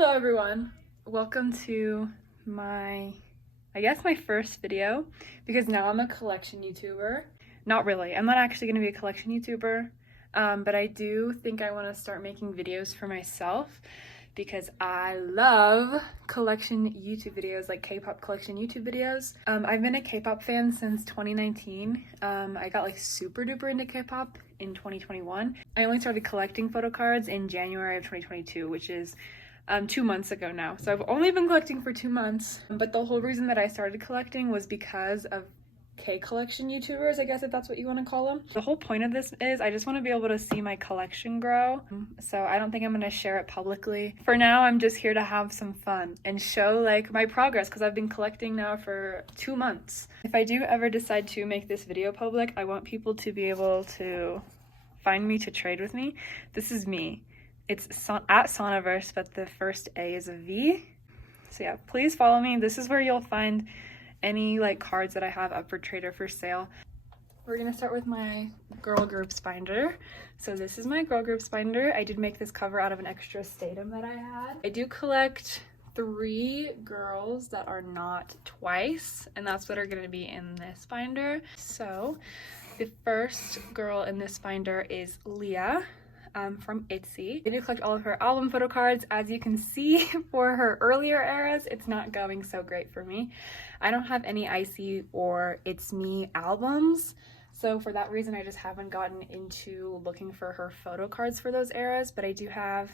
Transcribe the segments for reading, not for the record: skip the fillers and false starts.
Hello everyone, welcome to my first video, because now I'm a collection YouTuber. Not really, I'm not actually going to be a collection YouTuber, but I do think I want to start making videos for myself because I love collection YouTube videos, like K-pop collection YouTube videos. I've been a K-pop fan since 2019. I got like super duper into K-pop in 2021. I only started collecting photo cards in January of 2022, which is 2 months ago now. So I've only been collecting for 2 months, but the whole reason that I started collecting was because of K-collection YouTubers, I guess, if that's what you want to call them. The whole point of this is I just want to be able to see my collection grow. So I don't think I'm going to share it publicly. For now, I'm just here to have some fun and show like my progress, because I've been collecting now for 2 months. If I do ever decide to make this video public, I want people to be able to find me to trade with me. This is me. It's at Soniverse, but the first A is a V. So yeah, please follow me. This is where you'll find any like cards that I have up for trade or for sale. We're gonna start with my girl groups binder. So this is my girl groups binder. I did make this cover out of an extra Statum that I had. I do collect 3 girls that are not twice, and that's what are gonna be in this binder. So the first girl in this binder is Leah. From ITZY. I do collect all of her album photo cards. As you can see, for her earlier eras, it's not going so great for me. I don't have any IC or It's Me albums, so for that reason I just haven't gotten into looking for her photo cards for those eras, but I do have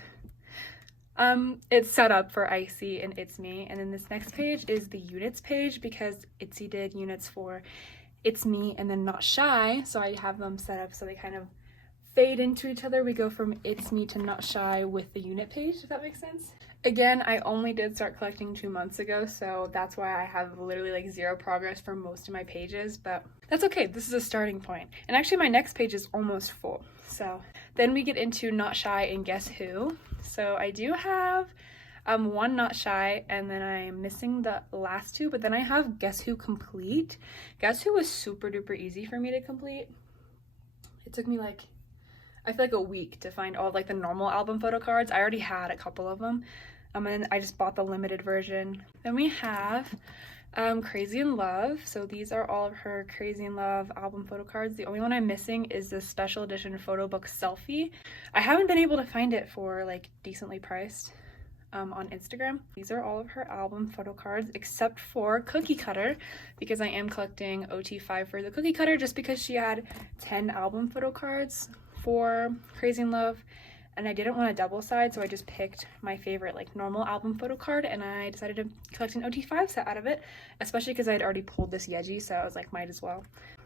it's set up for IC and It's Me. And then this next page is the units page, because ITZY did units for It's Me and then Not Shy, so I have them set up so they kind of fade into each other. We go from It's Me to Not Shy with the unit page, if that makes sense. Again, I only did start collecting 2 months ago, so that's why I have literally like 0 progress for most of my pages, but that's okay. This is a starting point. And actually my next page is almost full. So then we get into Not Shy and Guess Who. So I do have 1 Not Shy, and then I'm missing the last 2, but then I have Guess Who complete. Guess Who was super duper easy for me to complete. It took me like, I feel like a week to find all like the normal album photo cards. I already had a couple of them, and I just bought the limited version. Then we have Crazy in Love. So these are all of her Crazy in Love album photo cards. The only one I'm missing is the special edition photo book Selfie. I haven't been able to find it for like decently priced on Instagram. These are all of her album photo cards except for Cookie Cutter, because I am collecting OT5 for the Cookie Cutter, just because she had 10 album photo cards for Crazy in Love, and I didn't want a double side, so I just picked my favorite like normal album photo card, and I decided to collect an OT5 set out of it, especially because I had already pulled this Yeji, so I was like, might as well.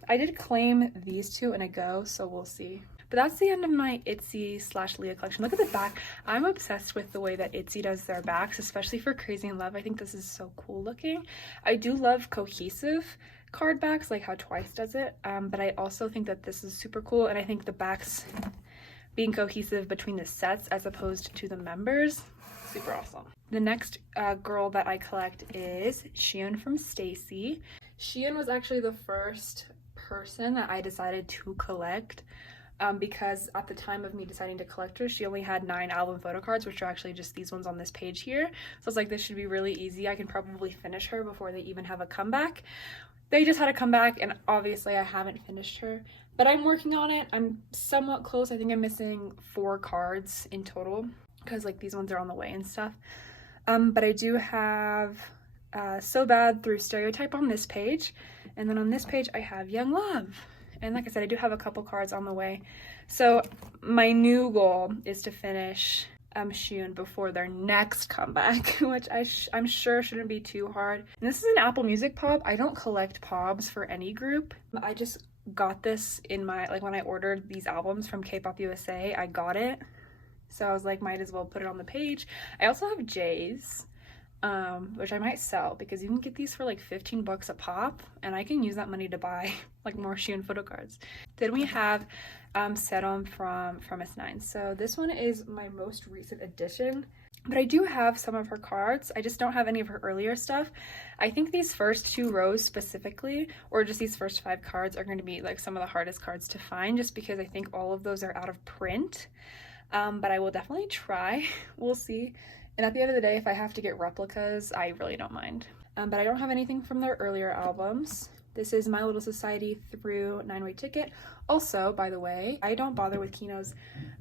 I did claim these 2 in a go, so we'll see. But that's the end of my ITZY/Leah collection. Look at the back. I'm obsessed with the way that ITZY does their backs, especially for Crazy in Love. I think this is so cool looking. I do love cohesive card backs, like how Twice does it, but I also think that this is super cool, and I think the backs being cohesive between the sets as opposed to the members, super awesome. The next girl that I collect is Xion from Stacy. Xion was actually the first person that I decided to collect, because at the time of me deciding to collect her, she only had 9 album photo cards, which are actually just these ones on this page here. So I was like, this should be really easy. I can probably finish her before they even have a comeback. They just had a comeback, and obviously I haven't finished her, but I'm working on it. I'm somewhat close. I think I'm missing 4 cards in total, because like these ones are on the way and stuff. But I do have So Bad Through Stereotype on this page, and then on this page I have Young Love. And like I said, I do have a couple cards on the way. So my new goal is to finish Xion before their next comeback, which I'm sure shouldn't be too hard. And this is an Apple Music pop. I don't collect pobs for any group. I just got this in my, like when I ordered these albums from K-Pop USA, I got it. So I was like, might as well put it on the page. I also have J's, which I might sell, because you can get these for like 15 bucks a pop, and I can use that money to buy like more Xion photo cards. Then we have Serum from S9. So this one is my most recent addition, but I do have some of her cards. I just don't have any of her earlier stuff. I think these first 2 rows specifically, or just these first 5 cards, are going to be like some of the hardest cards to find, just because I think all of those are out of print. But I will definitely try. We'll see And at the end of the day, if I have to get replicas, I really don't mind. But I don't have anything from their earlier albums. This is My Little Society through 9-Way Ticket. Also, by the way, I don't bother with Kinos.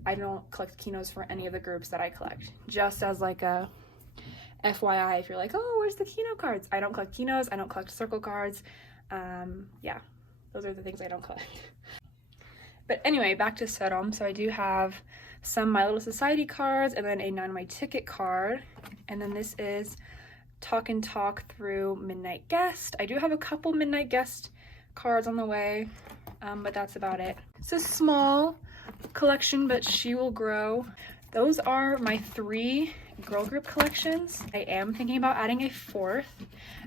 I don't collect Kinos for any of the groups that I collect. Just as like a FYI, if you're like, oh, where's the Kino cards? I don't collect Kinos. I don't collect circle cards. Yeah, those are the things I don't collect. But anyway, back to Serom. So I do have some My Little Society cards and then a 9-Way Ticket card. And then this is Talk and Talk through Midnight Guest. I do have a couple Midnight Guest cards on the way, but that's about it. It's a small collection, but she will grow. Those are my 3 girl group collections. I am thinking about adding a 4th.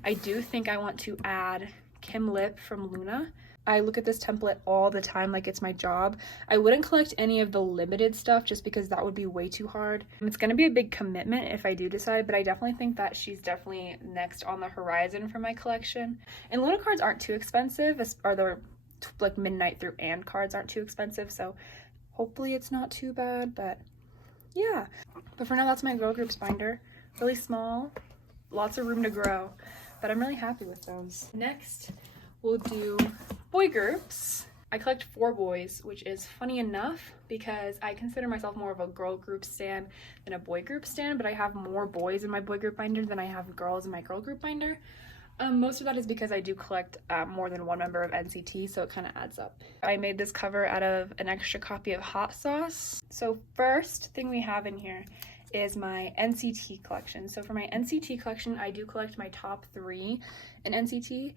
I do think I want to add Kim Lip from Luna. I look at this template all the time like it's my job. I wouldn't collect any of the limited stuff just because that would be way too hard. It's going to be a big commitment if I do decide, but I definitely think that she's definitely next on the horizon for my collection. And Luna cards aren't too expensive, or the like Midnight through and cards aren't too expensive, so hopefully it's not too bad, but yeah. But for now, that's my girl groups binder. Really small, lots of room to grow, but I'm really happy with those. Next, we'll do boy groups. I collect 4 boys, which is funny enough because I consider myself more of a girl group stan than a boy group stan, but I have more boys in my boy group binder than I have girls in my girl group binder. Most of that is because I do collect more than one member of NCT, so it kind of adds up. I made this cover out of an extra copy of Hot Sauce. So first thing we have in here is my NCT collection. So for my NCT collection, I do collect my top 3 in NCT.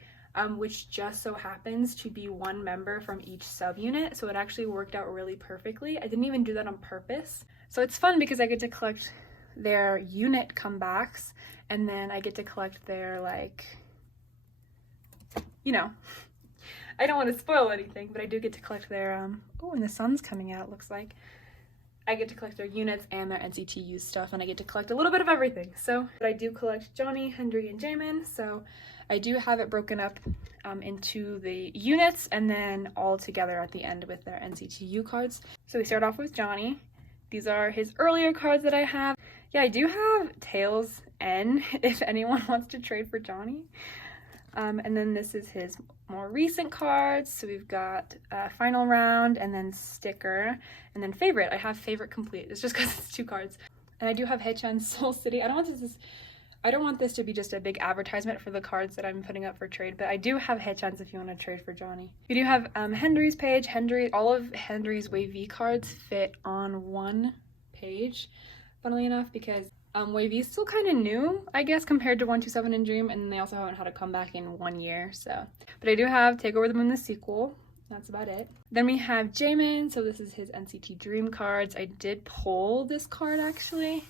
Which just so happens to be 1 member from each subunit, so it actually worked out really perfectly. I didn't even do that on purpose. So it's fun because I get to collect their unit comebacks, and then I get to collect their, like, you know, I don't want to spoil anything, but I do get to collect their, oh, and the sun's coming out, looks like. I get to collect their units and their NCT U stuff, and I get to collect a little bit of everything. So, but I do collect Johnny, Hendry, and Jamin, so I do have it broken up into the units and then all together at the end with their NCT U cards. So we start off with Johnny. These are his earlier cards that I have. Yeah, I do have Tails N if anyone wants to trade for Johnny. And then this is his more recent cards. So we've got Final Round and then Sticker and then Favorite. I have Favorite Complete. It's just because it's 2 cards. And I do have Haechan's Soul City. I don't want this to be just a big advertisement for the cards that I'm putting up for trade, but I do have Haechan's if you want to trade for Johnny. We do have Hendry's page. All of Hendry's Wave V cards fit on 1 page, funnily enough, because Wave V is still kind of new, I guess, compared to 127 and Dream, and they also haven't had a comeback in 1 year, so. But I do have Take Over the Moon, the sequel. That's about it. Then we have Jamin, so this is his NCT Dream cards. I did pull this card, actually.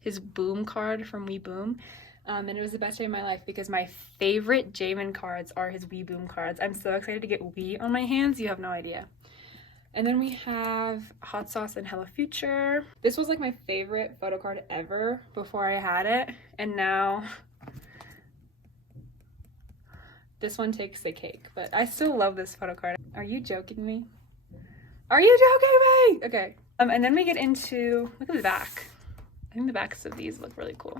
His Boom card from We Boom. And it was the best day of my life because my favorite Jamin cards are his We Boom cards. I'm so excited to get We on my hands, you have no idea. And then we have Hot Sauce and Hello Future. This was like my favorite photo card ever before I had it. And now this one takes the cake. But I still love this photo card. Are you joking me? Are you joking me? Okay. And then we get into, look at the back. I think the backs of these look really cool.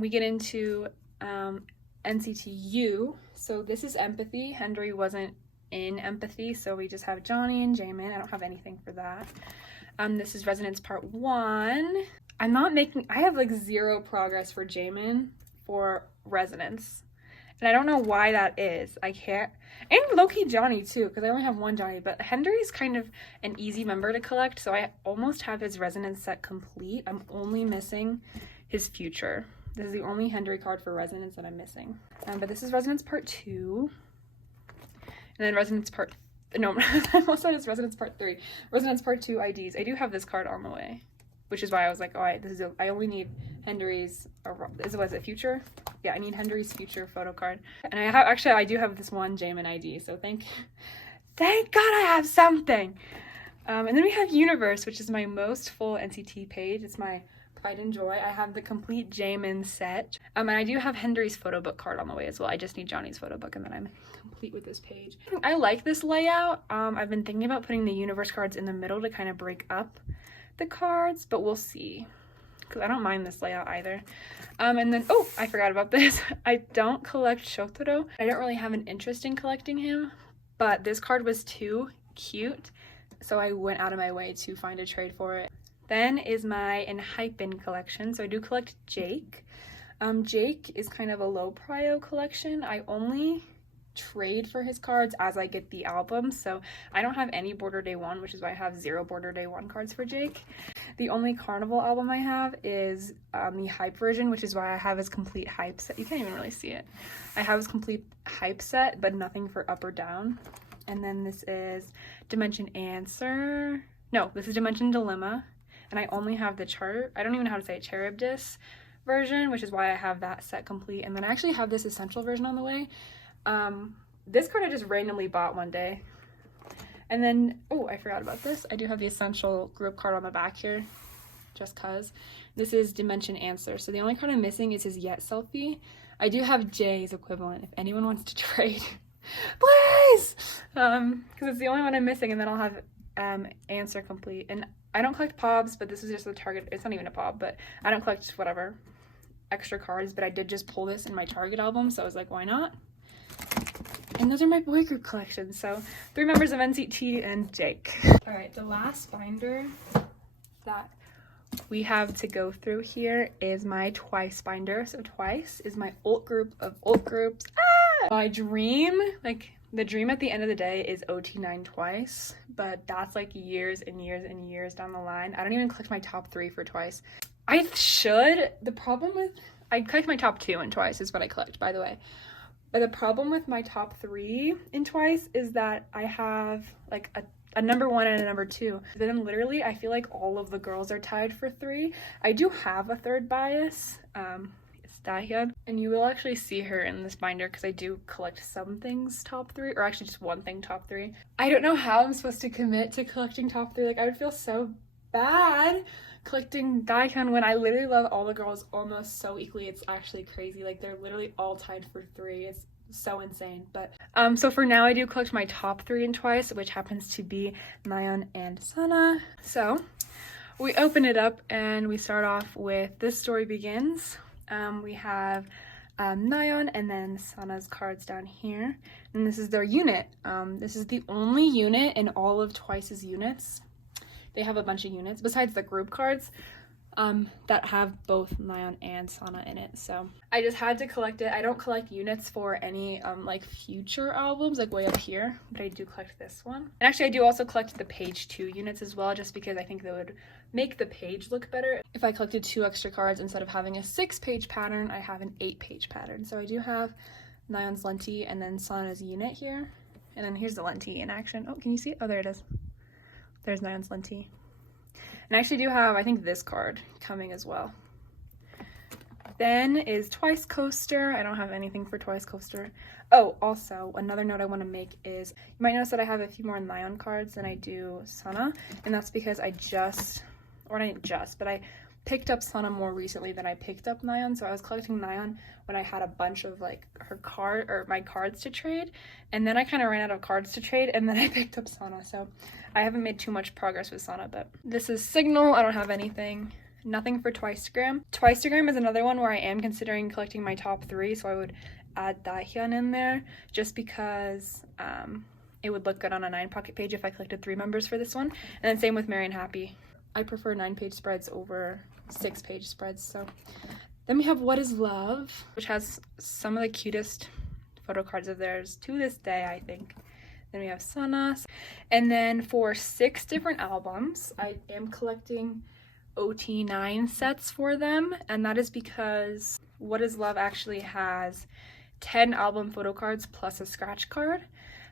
We get into NCT U. So this is Empathy. Hendry wasn't in Empathy, so we just have Johnny and Jamin. I don't have anything for that. This is Resonance Part 1. I have like 0 progress for Jamin for Resonance. And I don't know why that is. I can't. And low-key Johnny too, because I only have 1 Johnny. But Hendry's kind of an easy member to collect, so I almost have his Resonance set complete. I'm only missing his Future. This is the only Hendry card for Resonance that I'm missing. But this is Resonance Part 2. And then Resonance Part... No, I almost said it's Resonance Part 3. Resonance Part 2 IDs. I do have this card on the way, which is why I was like, I only need Hendry's... Was it Future? Yeah, I need Hendry's Future photo card. And I do have this 1 Jamin ID, so thank God I have something. And then we have Universe, which is my most full NCT page. It's my quite enjoy. I have the complete Jamin set. And I do have Henry's photo book card on the way as well. I just need Johnny's photo book and then I'm complete with this page. I like this layout. I've been thinking about putting the universe cards in the middle to kind of break up the cards, but we'll see. Because I don't mind this layout either. And then, oh, I forgot about this. I don't collect Shotaro. I don't really have an interest in collecting him, but this card was too cute, so I went out of my way to find a trade for it. Then is my Enhypen collection. So I do collect Jake. Jake is kind of a low prio collection. I only trade for his cards as I get the albums, so I don't have any Border Day 1, which is why I have 0 Border Day 1 cards for Jake. The only Carnival album I have is the Hype version, which is why I have his complete Hype set. You can't even really see it. I have his complete Hype set, but nothing for up or down. And then this is Dimension Answer. No, this is Dimension Dilemma, and I only have the I don't even know how to say it, Charybdis version, which is why I have that set complete. And then I actually have this Essential version on the way. This card I just randomly bought one day. And then, oh, I forgot about this. I do have the Essential group card on the back here, just cause. This is Dimension Answer. So the only card I'm missing is his Yet selfie. I do have Jay's equivalent if anyone wants to trade. Please! Because it's the only one I'm missing, and then I'll have Answer complete. And I don't collect POBs, but this is just the Target. It's not even a POB, but I don't collect whatever extra cards, but I did just pull this in my Target album, so I was like, why not? And those are my boy group collections. So 3 members of NCT and Jake. All right, the last binder that we have to go through here is my Twice binder. So Twice is my alt group of alt groups. My dream, like the dream at the end of the day, is OT9 Twice, but that's like years and years and years down the line. I don't even collect my top 3 for Twice. I should. The problem with, I collect my top 2 in Twice is what I collect, by the way. But the problem with my top 3 in Twice is that I have like a number 1 and a number 2. Then literally I feel like all of the girls are tied for 3. I do have a third bias. It's Dahyun. And you will actually see her in this binder because I do collect some things top 3, or actually just one thing top 3. I don't know how I'm supposed to commit to collecting top 3. Like, I would feel so bad collecting Dahyun when I literally love all the girls almost so equally. It's actually crazy. Like, they're literally all tied for 3. It's so insane. But so for now I do collect my top 3 in Twice, which happens to be Nayeon and Sana. So we open it up and we start off with This Story Begins. We have Nayeon and then Sana's cards down here, and this is their unit. This is the only unit in all of Twice's units. They have a bunch of units besides the group cards that have both Nayeon and Sana in it. So I just had to collect it. I don't collect units for any like future albums, like way up here, but I do collect this one. And actually I do also collect the page 2 units as well, just because I think they would make the page look better. If I collected 2 extra cards, instead of having a 6-page pattern, I have an 8-page pattern. So I do have Nayeon's Lenti and then Sana's unit here. And then here's the Lenti in action. Oh, can you see it? Oh, there it is. There's Nayeon's Lenti. And I actually do have, I think, this card coming as well. Then is Twice Coaster. I don't have anything for Twice Coaster. Oh, also, another note I want to make is, you might notice that I have a few more Nayeon cards than I do Sana. And that's because I picked up Sana more recently than I picked up Nayeon. So I was collecting Nayeon when I had a bunch of like my cards to trade, and then I kind of ran out of cards to trade, and then I picked up Sana. So I haven't made too much progress with Sana. But this is Signal. I don't have anything. Nothing for Twicegram. Twicegram is another one where I am considering collecting my top 3, so I would add Dahyun in there just because it would look good on a 9-pocket page if I collected 3 members for this one. And then same with Merry and Happy. I prefer 9-page spreads over 6-page spreads. So then we have What Is Love, which has some of the cutest photo cards of theirs to this day, I think. Then we have Sana. And then for 6 different albums, I am collecting OT9 sets for them, and that is because What Is Love actually has 10 album photo cards plus a scratch card.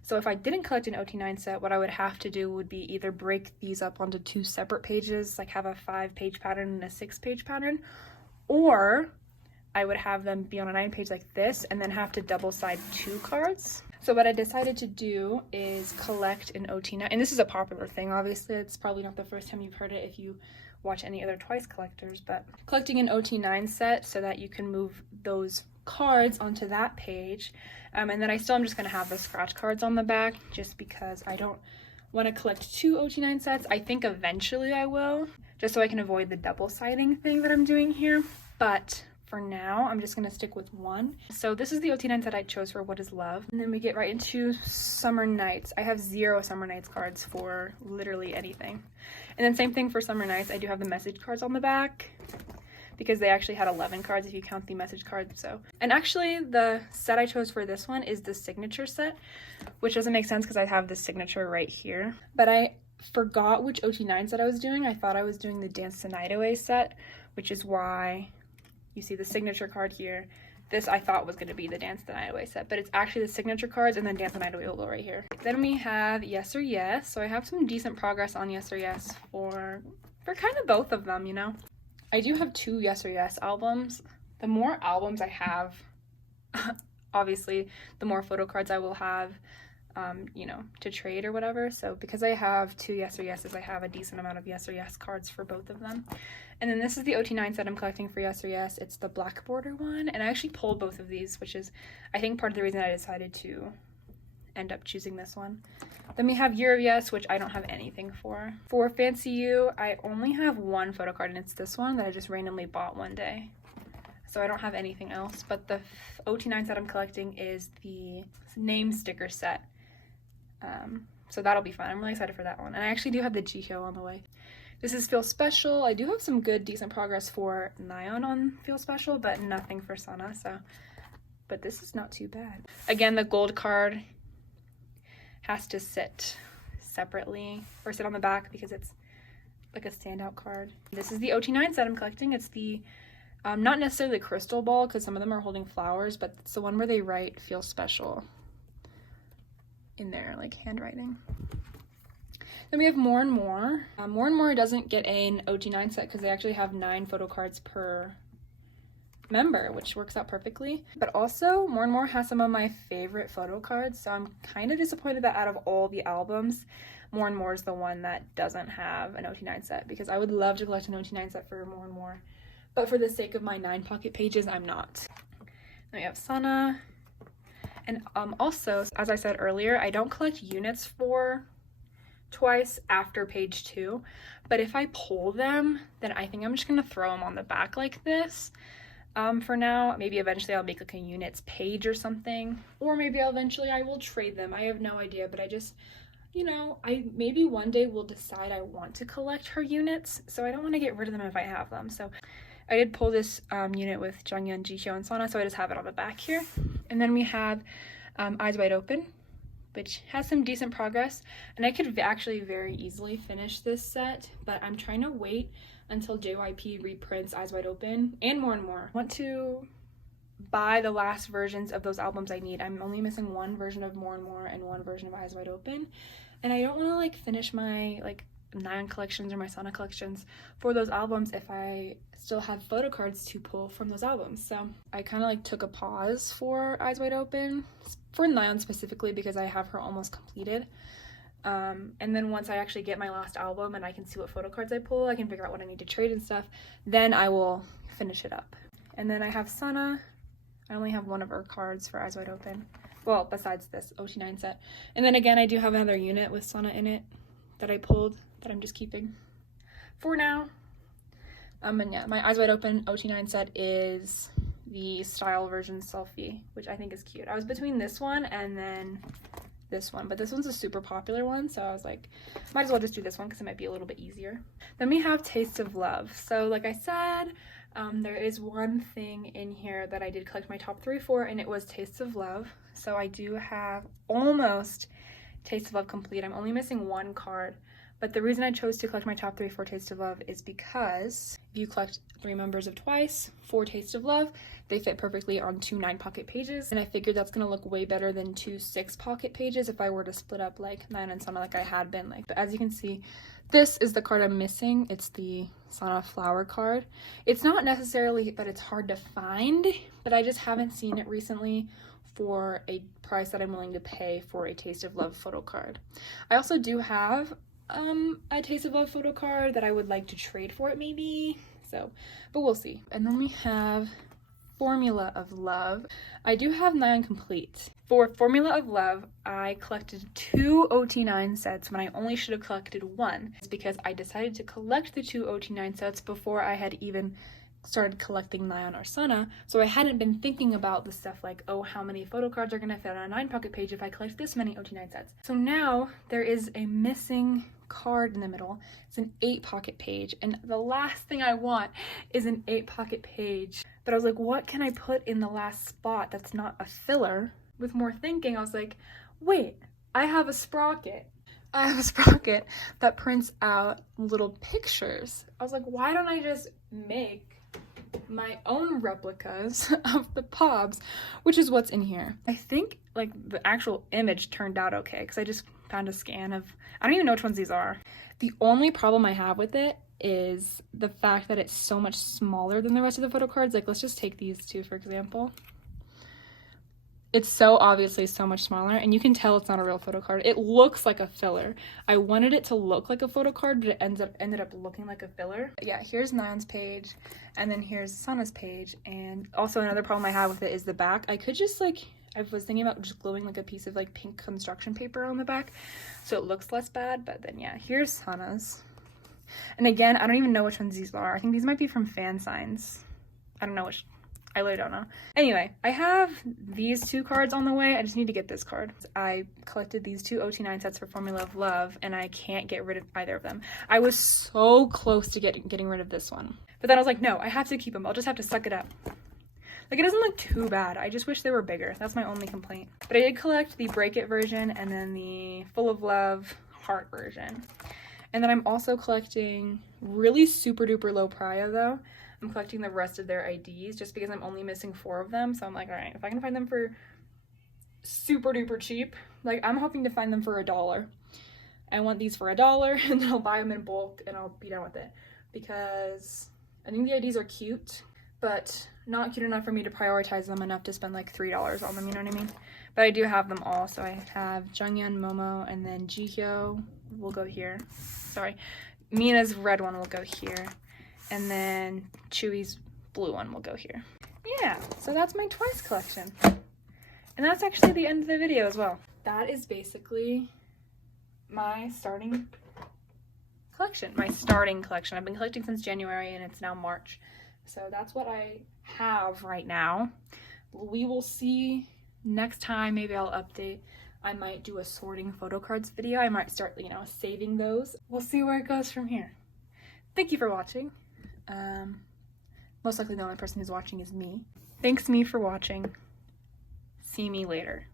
So if I didn't collect an OT9 set, what I would have to do would be either break these up onto 2 separate pages, like have a 5-page pattern and a 6-page pattern, or I would have them be on a 9-page like this and then have to double side 2 cards. So what I decided to do is collect an OT9, and this is a popular thing, obviously. It's probably not the first time you've heard it if you watch any other Twice collectors, but collecting an OT9 set so that you can move those cards onto that page. And then I still am just going to have the scratch cards on the back just because I don't want to collect 2 OT9 sets. I think eventually I will, just so I can avoid the double siding thing that I'm doing here. But for now, I'm just going to stick with 1. So this is the OT9 set I chose for What is Love. And then we get right into Summer Nights. I have 0 Summer Nights cards for literally anything. And then same thing for Summer Nights. I do have the message cards on the back because they actually had 11 cards if you count the message cards. So, and actually the set I chose for this one is the signature set, which doesn't make sense because I have the signature right here. But I forgot which OT9 set I was doing. I thought I was doing the Dance the Night Away set, which is why you see the signature card here. This I thought was going to be the Dance the Night Away set, but it's actually the signature cards, and then Dance the Night Away will go right here. Then we have Yes or Yes. So I have some decent progress on Yes or Yes for kind of both of them, you know. I do have 2 Yes or Yes albums. The more albums I have, obviously, the more photo cards I will have, you know, to trade or whatever. So because I have 2 Yes or Yeses, I have a decent amount of Yes or Yes cards for both of them. And then this is the OT9 set I'm collecting for Yes or Yes. It's the black border one, and I actually pulled both of these, which is, I think, part of the reason I decided to end up choosing this one. Then we have Year of Yes, which I don't have anything for. For Fancy You, I only have 1 photo card, and it's this one that I just randomly bought one day. So I don't have anything else, but the OT9 set I'm collecting is the name sticker set. So that'll be fun. I'm really excited for that one. And I actually do have the Jihyo on the way. This is Feel Special. I do have some good, decent progress for Nayeon on Feel Special, but nothing for Sana, so. But this is not too bad. Again, the gold card has to sit separately, or sit on the back because it's like a standout card. This is the OT9 set I'm collecting. It's the, not necessarily the crystal ball, because some of them are holding flowers, but it's the one where they write Feel Special in their like handwriting. Then we have More and More. More and More doesn't get an OT9 set because they actually have 9 photo cards per member, which works out perfectly. But also, More and More has some of my favorite photo cards, so I'm kind of disappointed that out of all the albums, More and More is the one that doesn't have an OT9 set, because I would love to collect an OT9 set for More and More. But for the sake of my 9 pocket pages, I'm not. Then we have Sana. And also, as I said earlier, I don't collect units for Twice after page 2, but if I pull them, then I think I'm just gonna throw them on the back like this for now. Maybe eventually I'll make like a units page or something, or maybe eventually I will trade them. I have no idea, but I just, you know, I maybe one day will decide I want to collect her units, so I don't want to get rid of them if I have them. So I did pull this unit with Jonghyun, Jihyo, and Sana, so I just have it on the back here. And then we have Eyes Wide Open, which has some decent progress, and I could actually very easily finish this set, but I'm trying to wait until JYP reprints Eyes Wide Open and More and More. I want to buy the last versions of those albums I need. I'm only missing 1 version of More and More and 1 version of Eyes Wide Open, and I don't want to like finish my like Nayeon collections or my Sana collections for those albums if I still have photo cards to pull from those albums. So I kind of like took a pause for Eyes Wide Open, for Nayeon specifically, because I have her almost completed. And then once I actually get my last album and I can see what photo cards I pull, I can figure out what I need to trade and stuff, then I will finish it up. And then I have Sana. I only have 1 of her cards for Eyes Wide Open. Well, besides this OT9 set. And then again, I do have another unit with Sana in it that I pulled that I'm just keeping for now. And yeah, my Eyes Wide Open OT9 set is the style version selfie, which I think is cute. I was between this one and then this one, but this one's a super popular one, so I was like, might as well just do this one because it might be a little bit easier. Then we have Taste of Love. So like I said, there is one thing in here that I did collect my top 3 for, and it was Taste of Love. So I do have almost Taste of Love complete. I'm only missing 1 card. But the reason I chose to collect my top 3 for Taste of Love is because if you collect 3 members of Twice for Taste of Love, they fit perfectly on 2 9-pocket pages. And I figured that's going to look way better than 2 6-pocket pages if I were to split up like Nayeon and Sana like I had been. But as you can see, this is the card I'm missing. It's the Sana flower card. It's not necessarily that it's hard to find, but I just haven't seen it recently for a price that I'm willing to pay for a Taste of Love photo card. I also do have a Taste of Love photo card that I would like to trade for it maybe, so, but we'll see. And then we have Formula of Love. I do have 9 complete. For Formula of Love, I collected 2 OT9 sets when I only should have collected 1. It's because I decided to collect the 2 OT9 sets before I had even started collecting Nyan or Sana, so I hadn't been thinking about the stuff like, oh, how many photo cards are going to fit on a 9 pocket page if I collect this many OT9 sets. So now there is a missing card in the middle. It's an 8 pocket page, and the last thing I want is an 8 pocket page. But I was like, what can I put in the last spot that's not a filler? With more thinking, I was like, wait, I have a sprocket. I have a sprocket that prints out little pictures. I was like, why don't I just make my own replicas of the Pobs, which is what's in here. I think like the actual image turned out okay because I just found a scan of, I don't even know which ones these are. The only problem I have with it is the fact that it's so much smaller than the rest of the photo cards. Like, let's just take these two for example. It's so obviously so much smaller, and you can tell it's not a real photo card. It looks like a filler. I wanted it to look like a photo card, but it ended up looking like a filler. Yeah, here's Nyan's page, and then here's Sana's page, and also another problem I have with it is the back. I could just like, I was thinking about just gluing like a piece of like pink construction paper on the back so it looks less bad, but then yeah, here's Sana's. And again, I don't even know which ones these are. I think these might be from fan signs. I don't know which. I really don't know. Anyway, I have these 2 cards on the way. I just need to get this card. I collected these 2 OT9 sets for Formula of Love, and I can't get rid of either of them. I was so close to getting rid of this one. But then I was like, no, I have to keep them. I'll just have to suck it up. Like, it doesn't look too bad. I just wish they were bigger. That's my only complaint. But I did collect the Break It version and then the Full of Love Heart version. And then I'm also collecting really super duper low prio though. I'm collecting the rest of their IDs just because I'm only missing 4 of them. So I'm like, all right, if I can find them for super duper cheap, like I'm hoping to find them for $1. I want these for $1 and then I'll buy them in bulk and I'll be done with it because I think the IDs are cute, but not cute enough for me to prioritize them enough to spend like $3 on them, you know what I mean? But I do have them all. So I have Jungyeon, Momo, and then Jihyo will go here. Sorry, Mina's red one will go here. And then Chewy's blue one will go here. Yeah, so that's my Twice collection. And that's actually the end of the video as well. That is basically my starting collection. I've been collecting since January and it's now March. So that's what I have right now. We will see next time. Maybe I'll update. I might do a sorting photo cards video. I might start, you know, saving those. We'll see where it goes from here. Thank you for watching. Most likely the only person who's watching is me. Thanks me for watching. See me later.